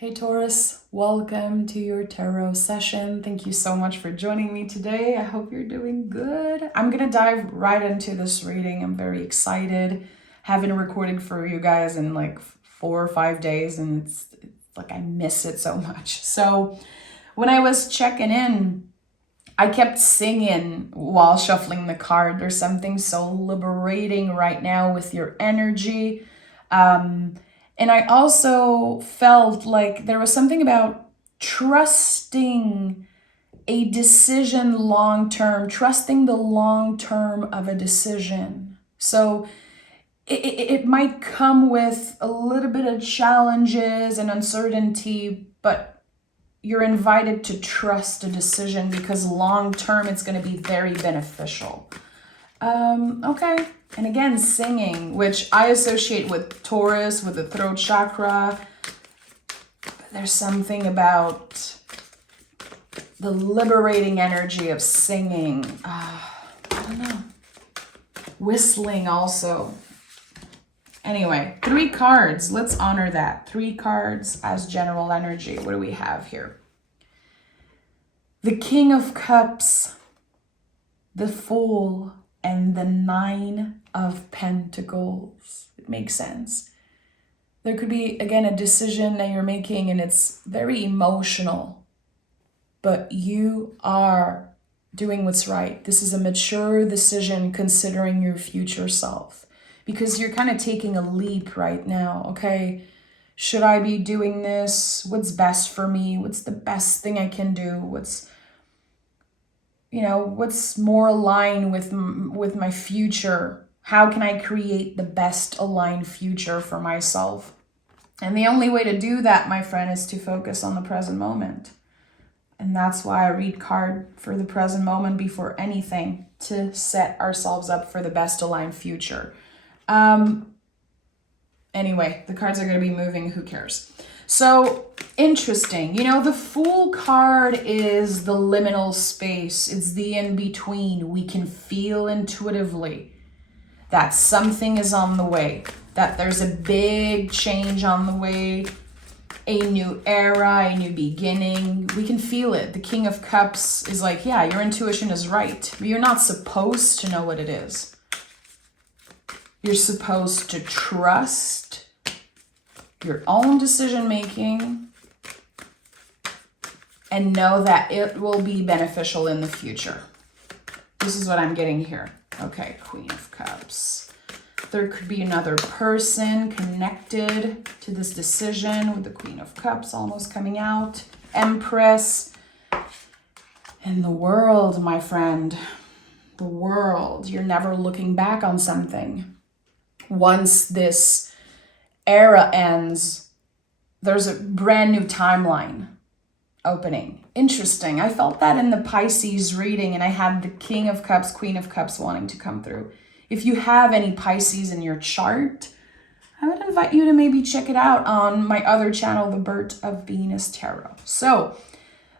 Hey Taurus, welcome to your tarot session. Thank you so much for joining me today. I hope you're doing good. I'm gonna dive right into this reading. I'm very excited. Haven't recorded for you guys in like 4 or 5 days, and it's like I miss it so much. So when I was checking in, I kept singing while shuffling the card. There's something so liberating right now with your energy. And I also felt like there was something about trusting a decision long term, trusting the long term of a decision. So it might come with a little bit of challenges and uncertainty, but you're invited to trust a decision because long term it's going to be very beneficial. Okay. And again, singing, which I associate with Taurus, with the throat chakra. But there's something about the liberating energy of singing. I don't know. Whistling also. Anyway, 3 cards. Let's honor that. 3 cards as general energy. What do we have here? The King of Cups, the Fool, and the 9 of Pentacles. It makes sense. There could be, again, a decision that you're making and it's very emotional, but you are doing what's right. This is a mature decision considering your future self because you're kind of taking a leap right now. Okay, should I be doing this? What's best for me? What's the best thing I can do? What's more aligned with my future? How can I create the best aligned future for myself? And the only way to do that, my friend, is to focus on the present moment. And that's why I read card for the present moment before anything, to set ourselves up for the best aligned future. Anyway, the cards are going to be moving. Who cares? So interesting. The Fool card is the liminal space. It's the in-between. We can feel intuitively that something is on the way, that there's a big change on the way, a new era, a new beginning. We can feel it. The King of Cups is like, yeah, your intuition is right, but you're not supposed to know what it is. You're supposed to trust your own decision making and know that it will be beneficial in the future. This is what I'm getting here. Okay, Queen of Cups. There could be another person connected to this decision with the Queen of Cups almost coming out. Empress. And the World, my friend. The World. You're never looking back on something. Once this era ends, there's a brand new timeline opening. Interesting. I felt that in the Pisces reading, and I had the King of Cups, Queen of Cups wanting to come through. If you have any Pisces in your chart, I would invite you to maybe check it out on my other channel, the Birth of Venus Tarot. So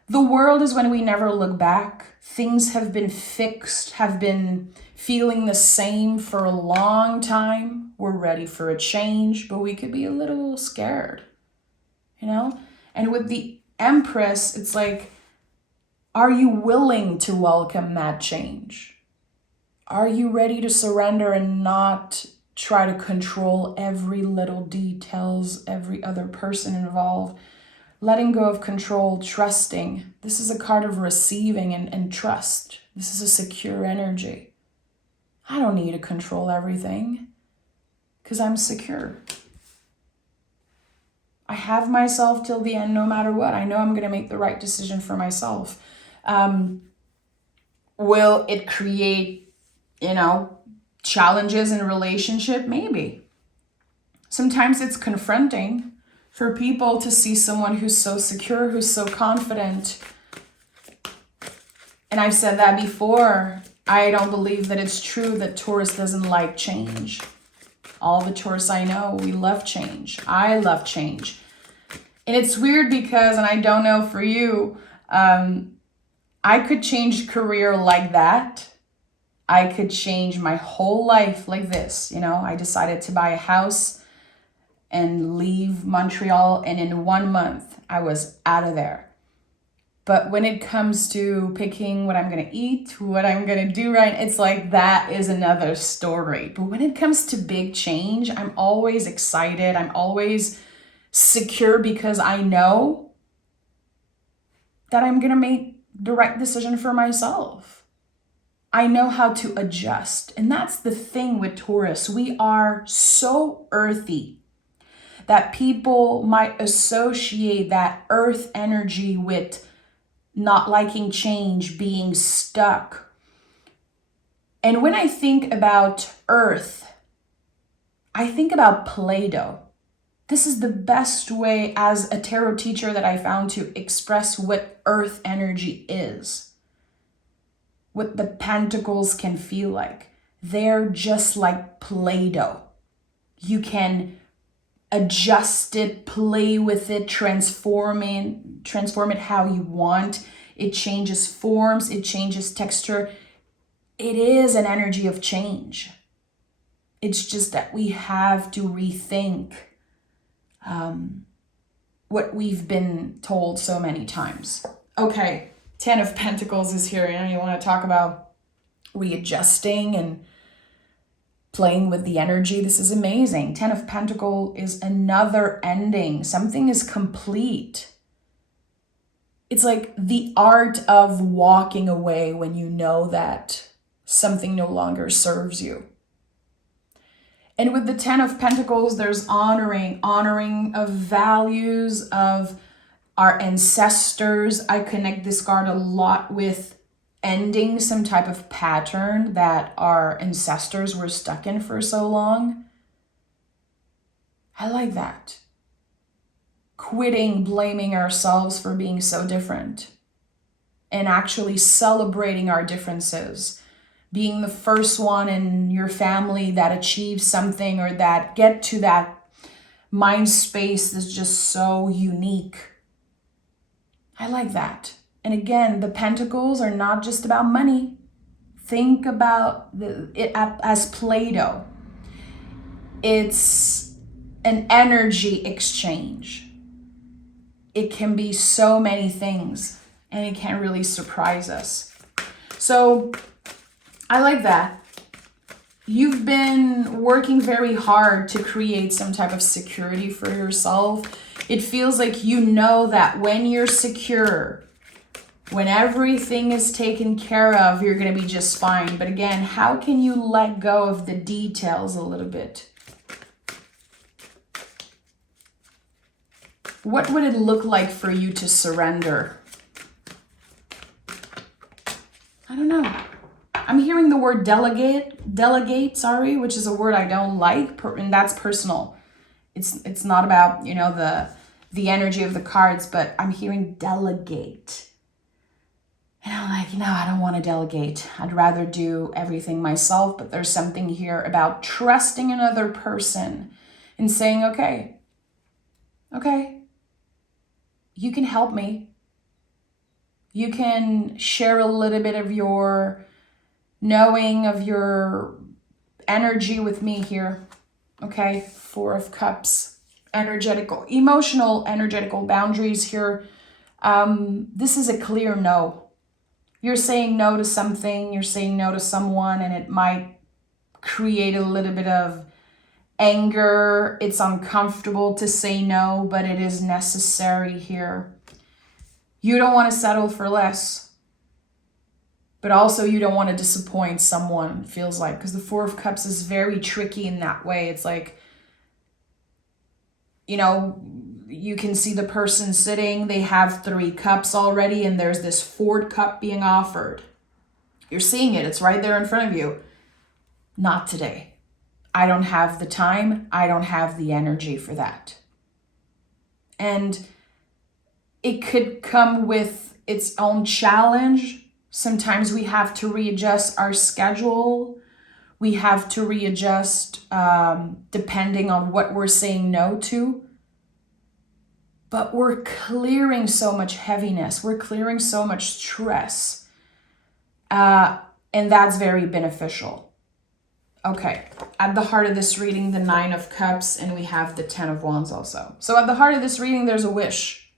the World is when we never look back. Things have been fixed, have been feeling the same for a long time. We're ready for a change, but we could be a little scared, And with the Empress, it's like, are you willing to welcome that change? Are you ready to surrender and not try to control every little details, every other person involved? Letting go of control, trusting. This is a card of receiving and trust. This is a secure energy. I don't need to control everything because I'm secure. I have myself till the end no matter what. I know I'm going to make the right decision for myself. Will it create, challenges in a relationship? Maybe. Sometimes it's confronting for people to see someone who's so secure, who's so confident. And I've said that before. I don't believe that it's true that Taurus doesn't like change. All the Taurus I know, we love change. I love change. And it's weird because, and I don't know for you, I could change career like that. I could change my whole life like this. I decided to buy a house and leave Montreal, and in 1 month I was out of there. But when it comes to picking what I'm gonna eat, what I'm gonna do right, it's like that is another story. But when it comes to big change, I'm always excited. I'm always secure because I know that I'm gonna make the right decision for myself. I know how to adjust. And that's the thing with Taurus. We are so earthy that people might associate that earth energy with not liking change, being stuck. And when I think about earth, I think about Play-Doh. This is the best way as a tarot teacher that I found to express what earth energy is. What the pentacles can feel like. They're just like Play-Doh. You can adjust it, play with it, transform it how you want. It changes forms, it changes texture. It is an energy of change. It's just that we have to rethink what we've been told so many times. Okay, 10 of Pentacles is here, and you want to talk about readjusting and playing with the energy. This is amazing. 10 of Pentacles is another ending. Something is complete. It's like the art of walking away when you know that something no longer serves you. And with the 10 of Pentacles, there's honoring of values of our ancestors. I connect this card a lot with ending some type of pattern that our ancestors were stuck in for so long. I like that. Quitting blaming ourselves for being so different and actually celebrating our differences. Being the first one in your family that achieves something or that get to that mind space that's just so unique. I like that. And again, the Pentacles are not just about money. Think about it as Play-Doh. It's an energy exchange. It can be so many things, and it can really surprise us. So I like that. You've been working very hard to create some type of security for yourself. It feels like you know that when you're secure, when everything is taken care of, you're going to be just fine. But again, how can you let go of the details a little bit? What would it look like for you to surrender? I don't know. I'm hearing the word delegate, which is a word I don't like, and that's personal. It's not about, the energy of the cards, but I'm hearing delegate. And I'm like, no, I don't want to delegate. I'd rather do everything myself, but there's something here about trusting another person and saying, okay, you can help me. You can share a little bit of your knowing of your energy with me here. Okay, 4 of Cups, emotional, energetical boundaries here. This is a clear no. You're saying no to something, you're saying no to someone, and it might create a little bit of anger. It's uncomfortable to say no, but it is necessary here. You don't want to settle for less, but also you don't want to disappoint someone, it feels like, because the 4 of Cups is very tricky in that way. It's like, you can see the person sitting, they have 3 cups already, and there's this 4th cup being offered. You're seeing it, it's right there in front of you. Not today. I don't have the time, I don't have the energy for that. And it could come with its own challenge. Sometimes we have to readjust our schedule. We have to readjust depending on what we're saying no to. But we're clearing so much heaviness. We're clearing so much stress. And that's very beneficial. Okay, at the heart of this reading, the Nine of Cups, and we have the Ten of Wands also. So at the heart of this reading, there's a wish.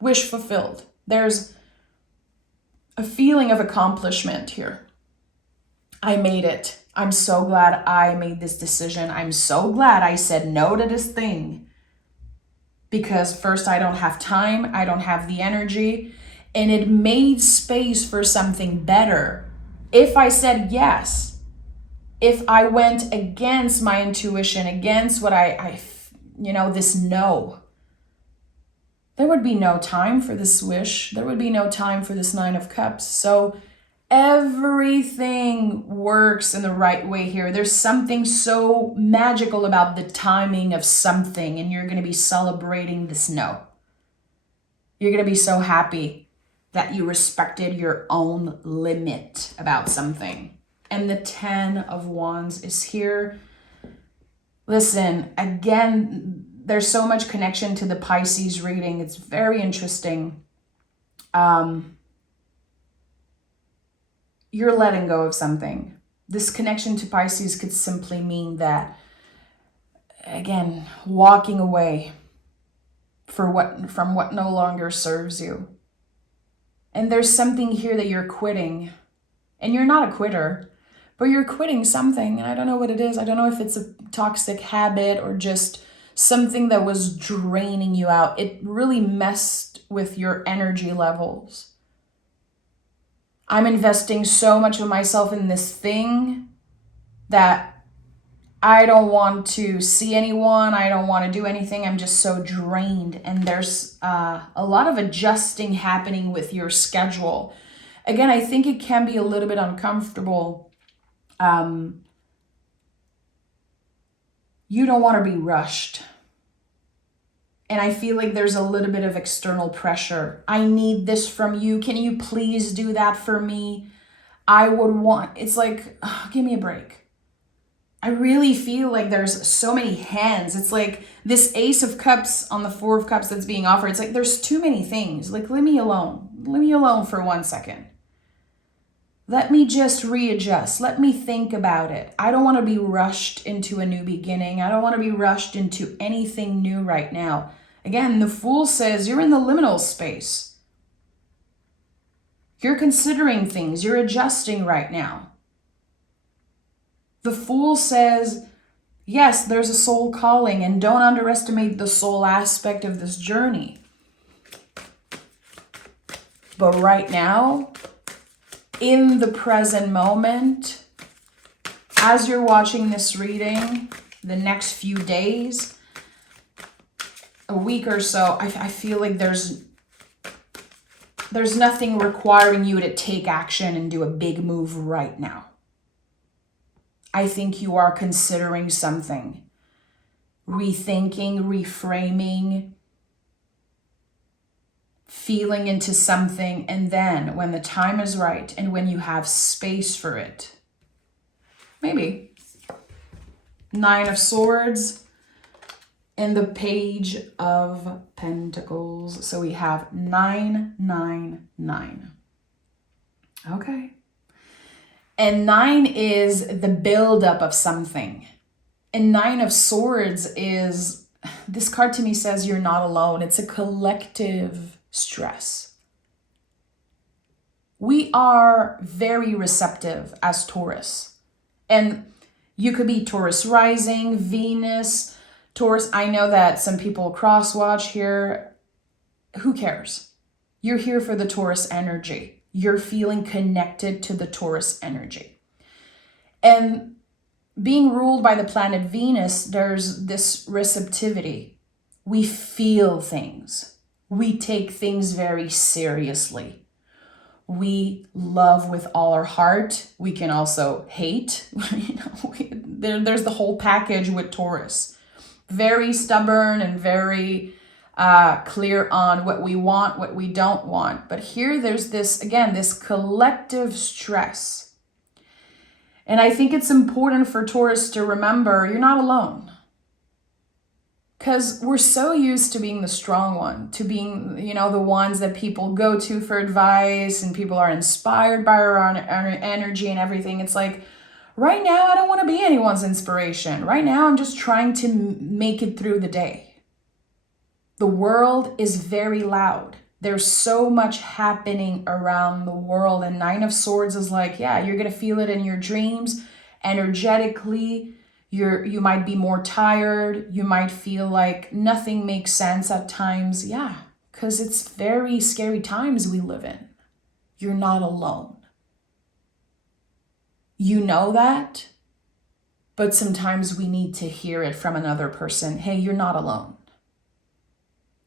Wish fulfilled. There's a feeling of accomplishment here. I made it. I'm so glad I made this decision. I'm so glad I said no to this thing. Because first, I don't have time. I don't have the energy. And it made space for something better. If I said yes, if I went against my intuition, against what this no, there would be no time for this wish. There would be no time for this Nine of Cups. So everything works in the right way here. There's something so magical about the timing of something, and you're going to be celebrating this no. You're going to be so happy that you respected your own limit about something. And the Ten of Wands is here. Listen, again, there's so much connection to the Pisces reading. It's very interesting. You're letting go of something. This connection to Pisces could simply mean that, again, walking away from what no longer serves you. And there's something here that you're quitting. And you're not a quitter, but you're quitting something. And I don't know what it is. I don't know if it's a toxic habit or just something that was draining you out. It really messed with your energy levels. I'm investing so much of myself in this thing that I don't want to see anyone. I don't want to do anything. I'm just so drained. And there's a lot of adjusting happening with your schedule. Again, I think it can be a little bit uncomfortable. You don't want to be rushed. And I feel like there's a little bit of external pressure. I need this from you. Can you please do that for me? It's like, give me a break. I really feel like there's so many hands. It's like this Ace of Cups on the Four of Cups that's being offered. It's like there's too many things. Like, leave me alone. Leave me alone for 1 second. Let me just readjust. Let me think about it. I don't want to be rushed into a new beginning. I don't want to be rushed into anything new right now. Again, the Fool says you're in the liminal space. You're considering things. You're adjusting right now. The Fool says, yes, there's a soul calling, and don't underestimate the soul aspect of this journey. But right now, in the present moment, as you're watching this reading, the next few days, a week or so, I feel like there's nothing requiring you to take action and do a big move right now. I think you are considering something, rethinking, reframing, feeling into something, and then when the time is right and when you have space for it, maybe. Nine of Swords and the Page of Pentacles. So we have 999. Okay. And 9 is the buildup of something. And 9 of Swords is, this card to me says you're not alone. It's a collective stress. We are very receptive as Taurus. And you could be Taurus rising, Venus, Taurus. I know that some people cross-watch here. Who cares? You're here for the Taurus energy. You're feeling connected to the Taurus energy. And being ruled by the planet Venus, there's this receptivity. We feel things. We take things very seriously. We love with all our heart. We can also hate. There's the whole package with Taurus. Very stubborn and very clear on what we want, what we don't want. But here there's this, again, this collective stress. And I think it's important for Taurus to remember you're not alone. Because we're so used to being the strong one, to being, the ones that people go to for advice and people are inspired by our energy and everything. It's like, Right now, I don't want to be anyone's inspiration. Right now, I'm just trying to make it through the day. The world is very loud. There's so much happening around the world. And Nine of Swords is like, yeah, you're going to feel it in your dreams. Energetically, you might be more tired. You might feel like nothing makes sense at times. Yeah, because it's very scary times we live in. You're not alone. You know that, but sometimes we need to hear it from another person. Hey, you're not alone.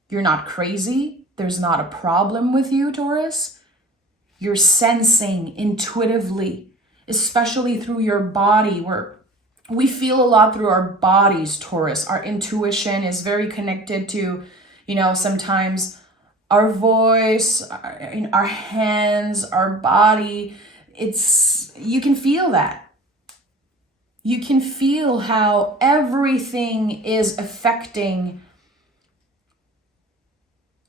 You're not crazy. There's not a problem with you, Taurus. You're sensing intuitively, especially through your body, where we feel a lot through our bodies, Taurus. Our intuition is very connected to, sometimes our voice, our hands, our body. You can feel that. You can feel how everything is affecting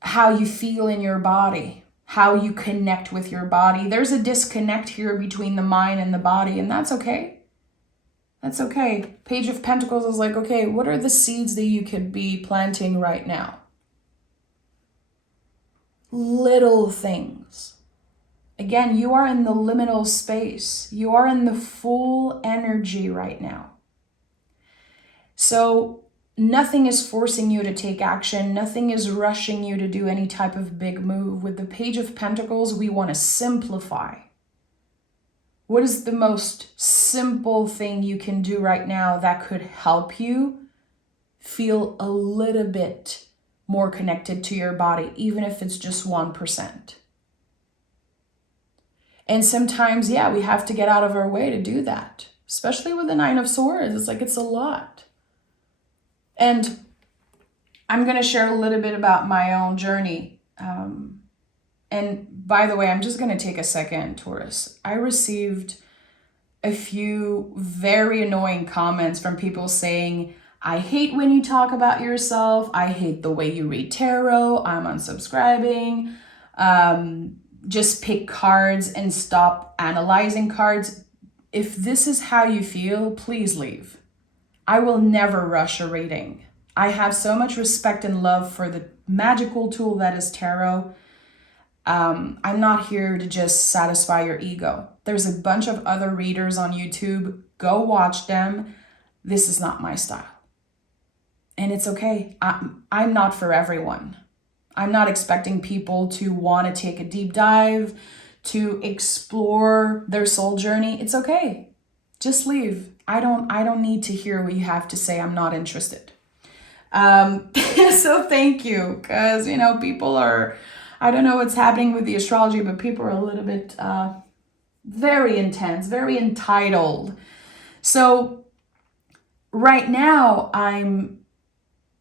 how you feel in your body, how you connect with your body. There's a disconnect here between the mind and the body, and that's okay. That's okay. Page of Pentacles is like, okay, what are the seeds that you could be planting right now? Little things. Again, you are in the liminal space. You are in the full energy right now. So nothing is forcing you to take action. Nothing is rushing you to do any type of big move. With the Page of Pentacles, we want to simplify. What is the most simple thing you can do right now that could help you feel a little bit more connected to your body, even if it's just 1%? And sometimes, yeah, we have to get out of our way to do that, especially with the Nine of Swords. It's like, it's a lot. And I'm going to share a little bit about my own journey. And by the way, I'm just going to take a second, Taurus. I received a few very annoying comments from people saying, I hate when you talk about yourself. I hate the way you read tarot. I'm unsubscribing. Just pick cards and stop analyzing cards. If this is how you feel, please leave. I will never rush a reading. I have so much respect and love for the magical tool that is tarot. I'm not here to just satisfy your ego. There's a bunch of other readers on YouTube. Go watch them. This is not my style. And it's okay. I'm not for everyone. I'm not expecting people to want to take a deep dive, to explore their soul journey. It's okay. Just leave. I don't need to hear what you have to say. I'm not interested. So thank you, because people are, I don't know what's happening with the astrology, but people are a little bit very intense, very entitled. So right now I'm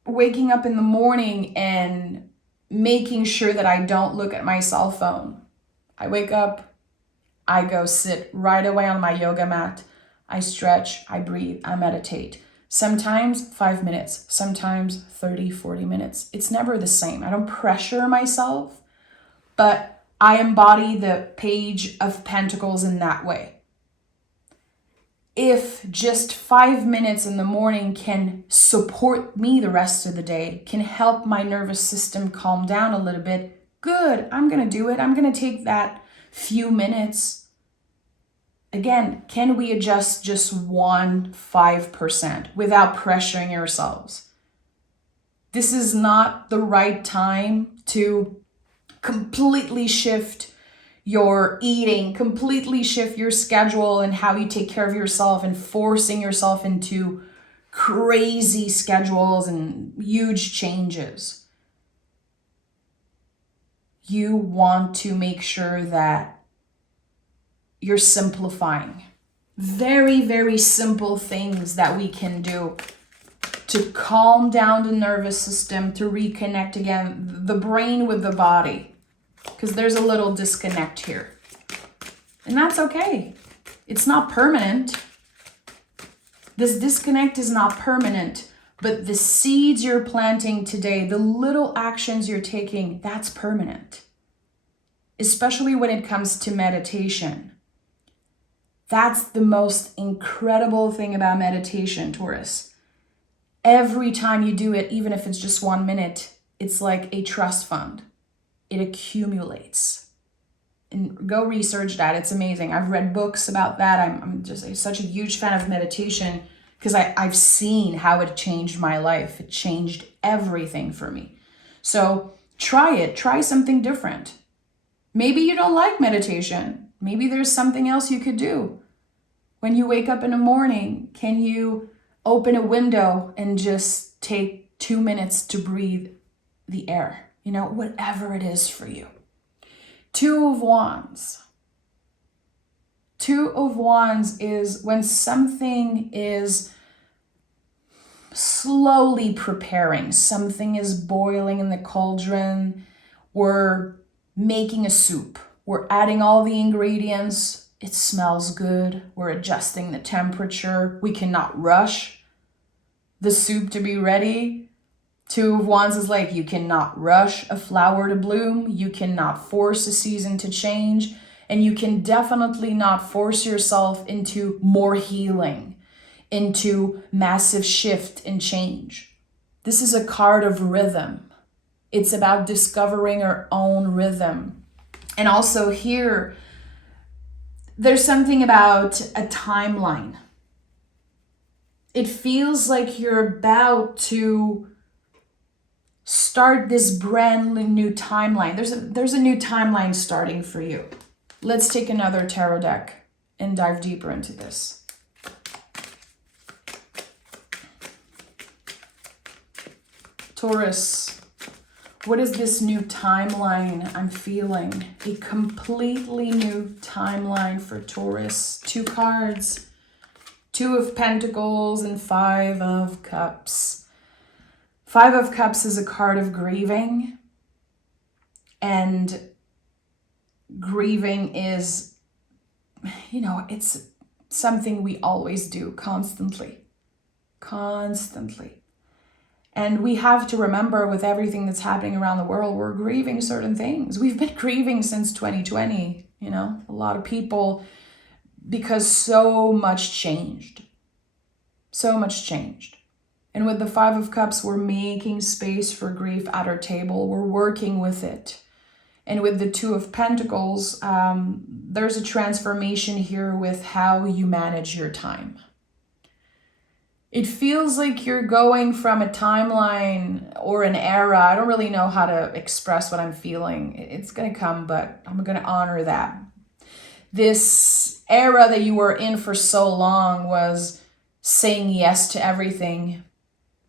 waking up in the morning and making sure that I don't look at my cell phone. I wake up, I go sit right away on my yoga mat. I stretch, I breathe, I meditate. Sometimes 5 minutes, sometimes 30, 40 minutes. It's never the same. I don't pressure myself, but I embody the Page of Pentacles in that way. If just 5 minutes in the morning can support me the rest of the day, can help my nervous system calm down a little bit, good, I'm going to do it. I'm going to take that few minutes. Again, can we adjust just 5% without pressuring ourselves? This is not the right time to completely shift your eating, completely shift your schedule and how you take care of yourself, and forcing yourself into crazy schedules and huge changes. You want to make sure that you're simplifying. Very, very simple things that we can do to calm down the nervous system, to reconnect again, the brain with the body, because there's a little disconnect here. And that's okay. It's not permanent. This disconnect is not permanent, but the seeds you're planting today, the little actions you're taking, that's permanent. Especially when it comes to meditation. That's the most incredible thing about meditation, Taurus. Every time you do it, even if it's just 1 minute, it's like a trust fund. It accumulates. And go research that. It's amazing. I've read books about that. I'm just such a huge fan of meditation because I've seen how it changed my life. It changed everything for me. So try it. Try something different. Maybe you don't like meditation. Maybe there's something else you could do. When you wake up in the morning, can you open a window and just take 2 minutes to breathe the air? You know, whatever it is for you. Two of Wands. Two of Wands is when something is slowly preparing. Something is boiling in the cauldron. We're making a soup. We're adding all the ingredients. It smells good. We're adjusting the temperature. We cannot rush the soup to be ready. Two of Wands is like, you cannot rush a flower to bloom. You cannot force a season to change. And you can definitely not force yourself into more healing, into massive shift and change. This is a card of rhythm. It's about discovering our own rhythm. And also here, there's something about a timeline. It feels like you're about to start this brand new timeline. There's a new timeline starting for you. Let's take another tarot deck and dive deeper into this. Taurus, what is this new timeline I'm feeling? A completely new timeline for Taurus. 2 cards, 2 of Pentacles and 5 of Cups. 5 of Cups is a card of grieving, and grieving is, you know, it's something we always do constantly. And we have to remember with everything that's happening around the world, we're grieving certain things. We've been grieving since 2020, you know, a lot of people, because so much changed. So much changed. And with the 5 of Cups, we're making space for grief at our table. We're working with it. And with the 2 of Pentacles, there's a transformation here with how you manage your time. It feels like you're going from a timeline or an era. I don't really know how to express what I'm feeling. It's going to come, but I'm going to honor that. This era that you were in for so long was saying yes to everything,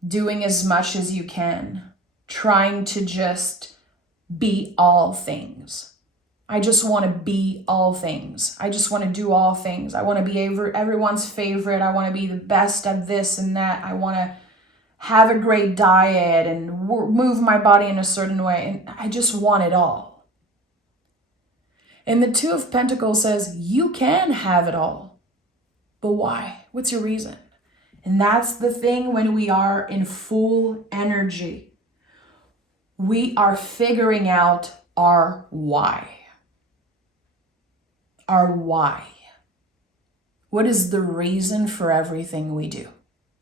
doing as much as you can, trying to just be all things. I just want to be all things. I just want to do all things. I want to be everyone's favorite. I want to be the best at this and that. I want to have a great diet and move my body in a certain way. And I just want it all. And the 2 of Pentacles says, you can have it all. But why? What's your reason? And that's the thing when we are in full energy. We are figuring out our why. Our why. What is the reason for everything we do?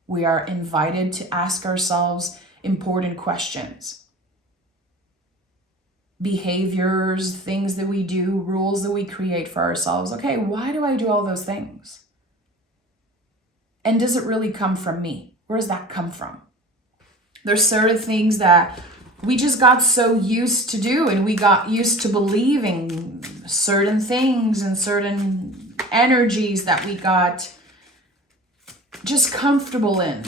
We are invited to ask ourselves important questions. Behaviors, things that we do, rules that we create for ourselves. Okay, why do I do all those things? And does it really come from me? Where does that come from? There's certain things that we just got so used to do, and we got used to believing certain things and certain energies that we got just comfortable in.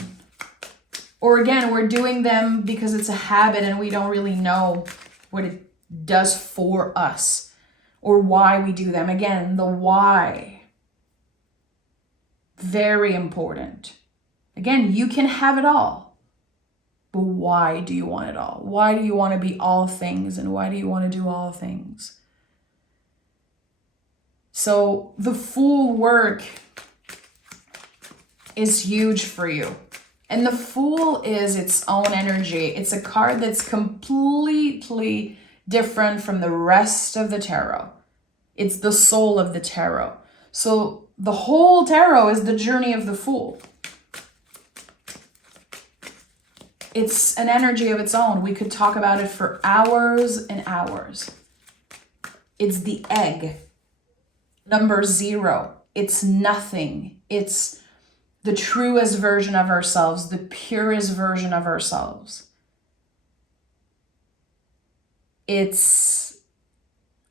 Or again, we're doing them because it's a habit and we don't really know what it does for us or why we do them. Again, the why. Very important. Again, you can have it all. But why do you want it all? Why do you want to be all things? And why do you want to do all things? So the Fool work is huge for you. And the Fool is its own energy. It's a card that's completely different from the rest of the tarot. It's the soul of the tarot. So the whole tarot is the journey of the Fool. It's an energy of its own. We could talk about it for hours and hours. It's the egg. Number 0. It's nothing. It's the truest version of ourselves, the purest version of ourselves. It's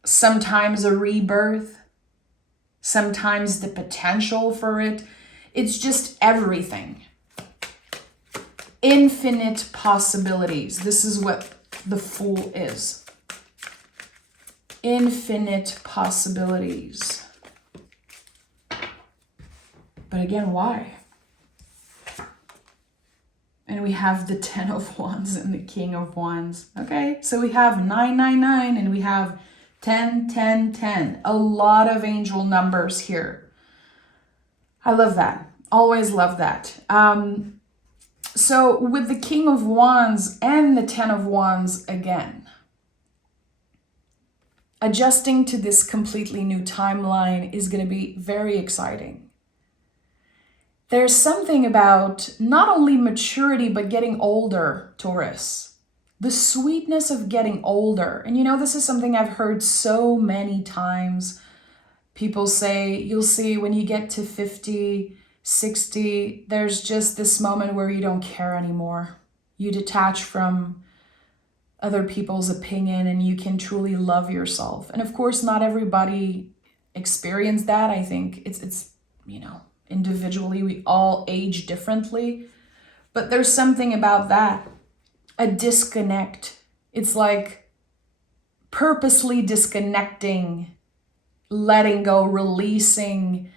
sometimes a rebirth, sometimes the potential for it. It's just everything. Infinite possibilities. This is what the Fool is. Infinite possibilities. But again, why? And we have the 10 of Wands and the King of Wands. Okay, so we have 999 and we have 10, 10, 10. A lot of angel numbers here. I love that. Always love that. So with the King of Wands and the 10 of Wands again, adjusting to this completely new timeline is going to be very exciting. There's something about not only maturity, but getting older, Taurus. The sweetness of getting older. And you know, this is something I've heard so many times. People say, you'll see when you get to 50, 60, there's just this moment where you don't care anymore. You detach from other people's opinion and you can truly love yourself. And of course, not everybody experience that. I think it's you know, individually, we all age differently, but there's something about that, a disconnect. It's like purposely disconnecting, letting go, releasing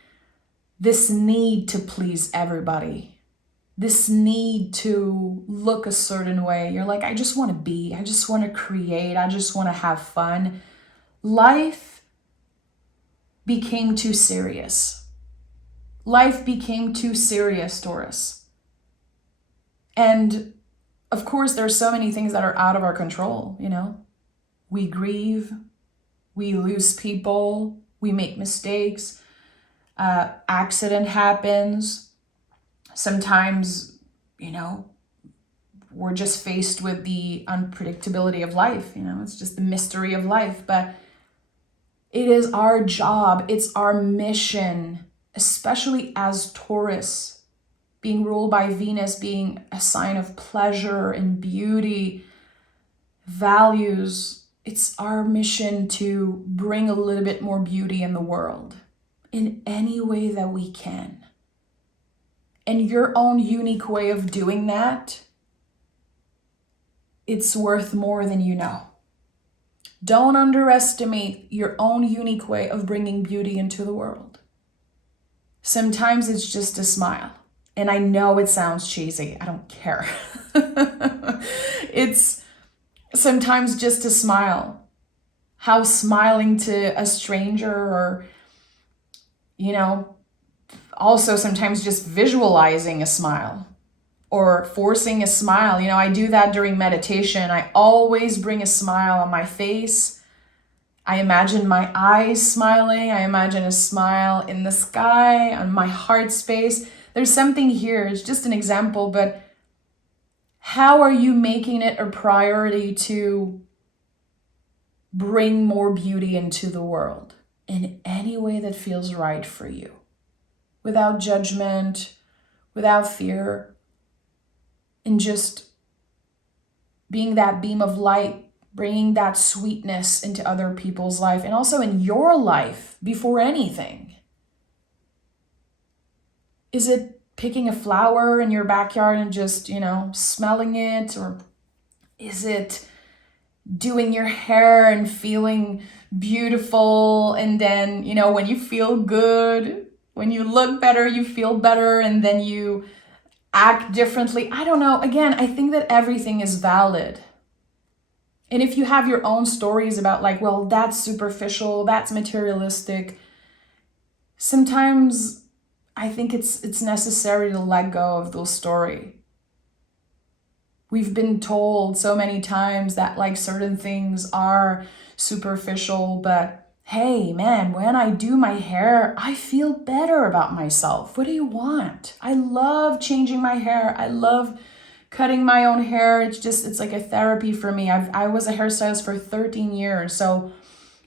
this need to please everybody, this need to look a certain way. You're like, I just want to be, I just want to create, I just want to have fun. Life became too serious. Life became too serious, Taurus. And of course, there's so many things that are out of our control, you know. We grieve, we lose people, we make mistakes, accident happens. Sometimes, you know, we're just faced with the unpredictability of life, you know, it's just the mystery of life. But it is our job, it's our mission, especially as Taurus, being ruled by Venus, being a sign of pleasure and beauty, values. It's our mission to bring a little bit more beauty in the world in any way that we can. And your own unique way of doing that, it's worth more than you know. Don't underestimate your own unique way of bringing beauty into the world. Sometimes it's just a smile. And I know it sounds cheesy. I don't care. It's sometimes just a smile. How smiling to a stranger, or, you know, also sometimes just visualizing a smile or forcing a smile. You know, I do that during meditation. I always bring a smile on my face. I imagine my eyes smiling. I imagine a smile in the sky, on my heart space. There's something here. It's just an example, but how are you making it a priority to bring more beauty into the world in any way that feels right for you? Without judgment, without fear, and just being that beam of light, bringing that sweetness into other people's life and also in your life before anything. Is it picking a flower in your backyard and just, you know, smelling it? Or is it doing your hair and feeling beautiful? And then, you know, when you feel good, when you look better, you feel better, and then you act differently. I don't know. Again, I think that everything is valid. And if you have your own stories about like, well, that's superficial, that's materialistic, sometimes I think it's necessary to let go of those stories. We've been told so many times that like certain things are superficial, but hey man, when I do my hair, I feel better about myself. What do you want? I love changing my hair. I love cutting my own hair. It's like a therapy for me. I was a hairstylist for 13 years. So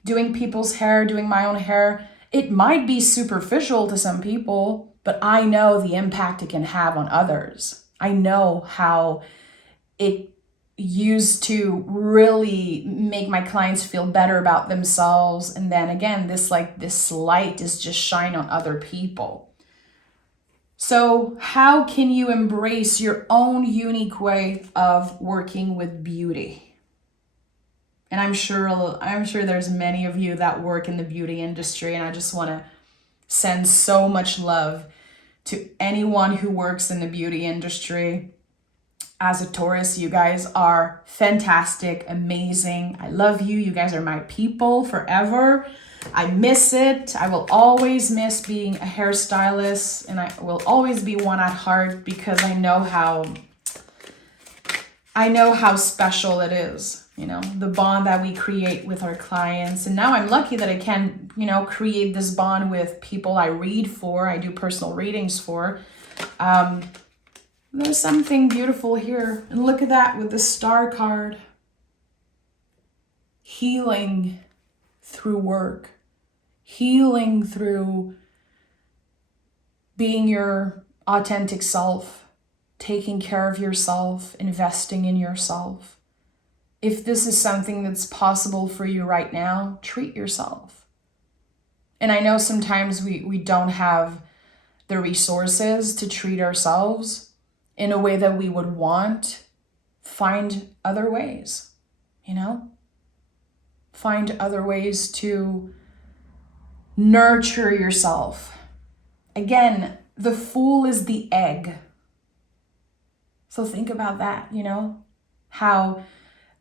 doing people's hair, doing my own hair, it might be superficial to some people, but I know the impact it can have on others. I know how it used to really make my clients feel better about themselves. And then again, this light is just shine on other people. So how can you embrace your own unique way of working with beauty? And I'm sure there's many of you that work in the beauty industry, and I just want to send so much love to anyone who works in the beauty industry. As a Taurus, you guys are fantastic, amazing. I love you. You guys are my people forever. I miss it. I will always miss being a hairstylist, and I will always be one at heart because I know how special it is, the bond that we create with our clients. And now I'm lucky that I can, create this bond with people I read for, I do personal readings for. There's something beautiful here. And look at that with the star card. Healing through work. Healing through being your authentic self. Taking care of yourself. Investing in yourself. If this is something that's possible for you right now, treat yourself. And I know sometimes we don't have the resources to treat ourselves in a way that we would want. Find other ways, Find other ways to nurture yourself. Again, the Fool is the egg. So think about that, how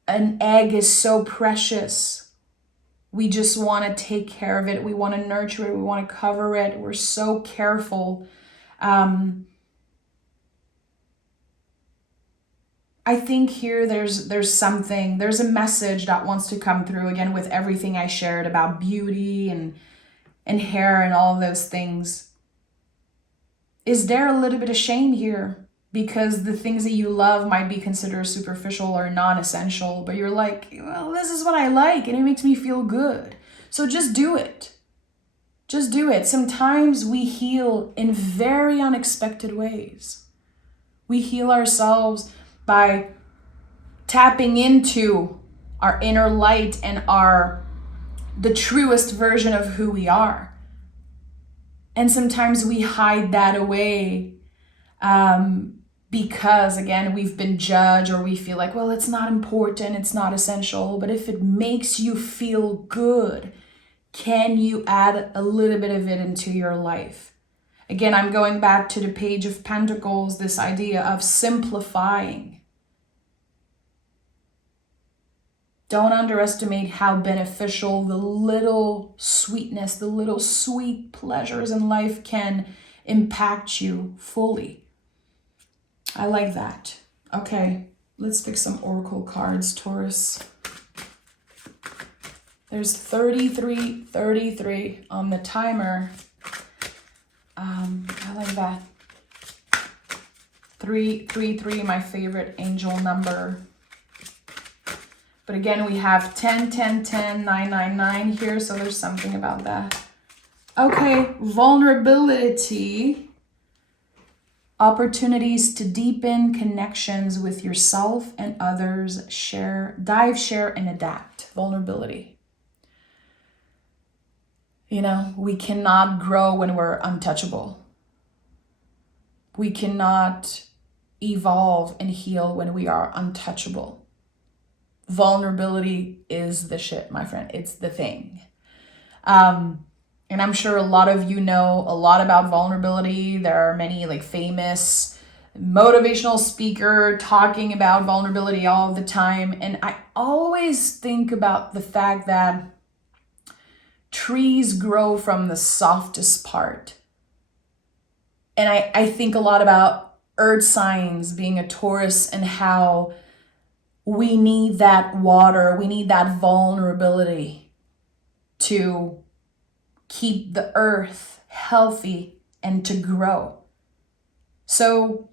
an egg is so precious. We just want to take care of it. We want to nurture it. We want to cover it. We're so careful. I think here there's a message that wants to come through, again, with everything I shared about beauty and hair and all of those things. Is there a little bit of shame here? Because the things that you love might be considered superficial or non-essential, but you're like, well, this is what I like and it makes me feel good. So just do it. Just do it. Sometimes we heal in very unexpected ways. We heal ourselves by tapping into our inner light and the truest version of who we are. And sometimes we hide that away because, again, we've been judged, or we feel like, well, it's not important, it's not essential. But if it makes you feel good, can you add a little bit of it into your life? Again, I'm going back to the Page of Pentacles, this idea of simplifying. Don't underestimate how beneficial the little sweetness, the little sweet pleasures in life can impact you fully. I like that. Okay, let's pick some oracle cards, Taurus. There's 33 on the timer. I like that. 333, my favorite angel number. But again, we have 10, 10, 10, 9, 9, 9 here, so there's something about that. Okay, vulnerability. Opportunities to deepen connections with yourself and others. Share, and adapt. Vulnerability. We cannot grow when we're untouchable. We cannot evolve and heal when we are untouchable. Vulnerability is the shit, my friend. It's the thing. And I'm sure a lot of you know a lot about vulnerability. There are many famous motivational speaker talking about vulnerability all the time. And I always think about the fact that trees grow from the softest part. And I think a lot about earth signs, being a Taurus, and how we need that water, we need that vulnerability to keep the earth healthy and to grow. So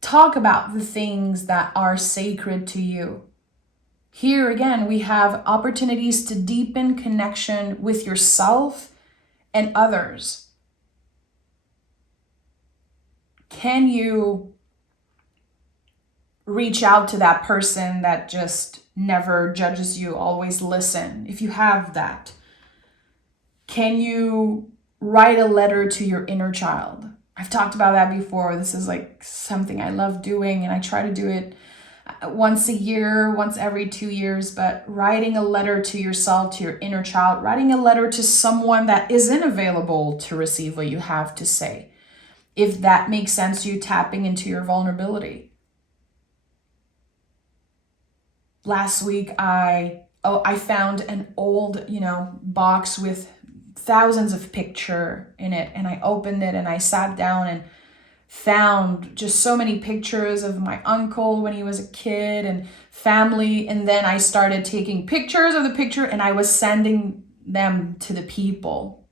talk about the things that are sacred to you. Here again, we have opportunities to deepen connection with yourself and others. Can you reach out to that person that just never judges you, always listen? If you have that, can you write a letter to your inner child? I've talked about that before. This is like something I love doing, and I try to do it once a year, once every 2 years, but writing a letter to yourself, to your inner child, writing a letter to someone that isn't available to receive what you have to say. If that makes sense, you tapping into your vulnerability. Last week, I found an old, box with thousands of pictures in it, and I opened it and I sat down and found just so many pictures of my uncle when he was a kid and family. And then I started taking pictures of the picture and I was sending them to the people.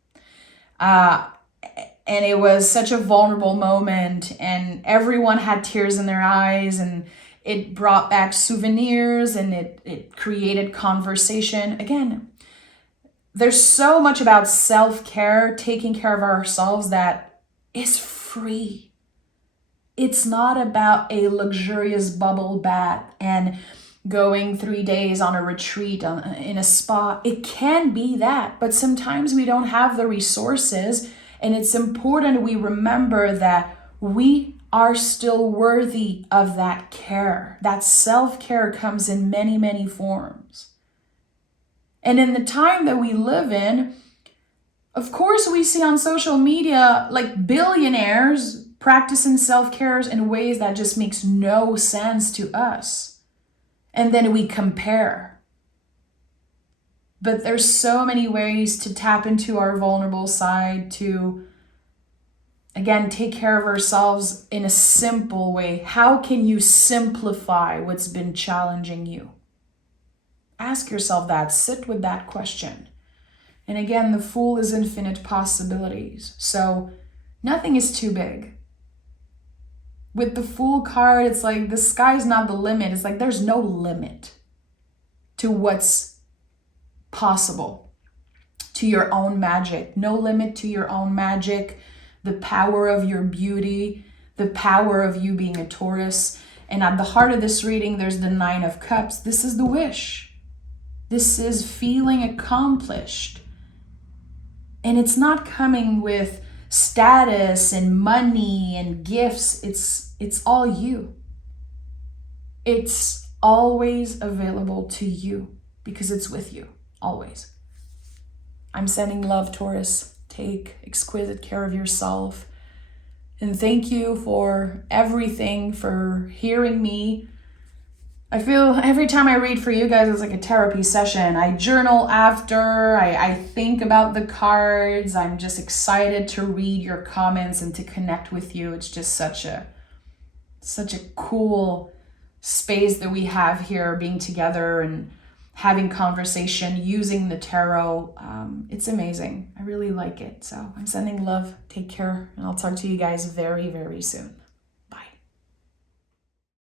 And it was such a vulnerable moment, and everyone had tears in their eyes, and it brought back souvenirs, and it created conversation. Again, there's so much about self-care, taking care of ourselves, that is free. It's not about a luxurious bubble bath and going 3 days on a retreat in a spa. It can be that, but sometimes we don't have the resources, and it's important we remember that we are still worthy of that care. That self-care comes in many, many forms. And in the time that we live in, of course, we see on social media like billionaires practicing self-care in ways that just makes no sense to us. And then we compare. But there's so many ways to tap into our vulnerable side, to, again, take care of ourselves in a simple way. How can you simplify what's been challenging you? Ask yourself that. Sit with that question. And again, the Fool is infinite possibilities. So nothing is too big. With the Fool card, it's like the sky's not the limit. It's like there's no limit to what's possible, to your own magic. No limit to your own magic, the power of your beauty, the power of you being a Taurus. And at the heart of this reading, there's the 9 of Cups. This is the wish. This is feeling accomplished. And it's not coming with status and money and gifts. It's all you. It's always available to you because it's with you, always. I'm sending love, Taurus. Take exquisite care of yourself. And thank you for everything, for hearing me. I feel every time I read for you guys, it's like a therapy session. I journal after, I think about the cards. I'm just excited to read your comments and to connect with you. It's just such a cool space that we have here, being together and having conversation, using the tarot. It's amazing. I really like it. So I'm sending love. Take care. And I'll talk to you guys very, very soon.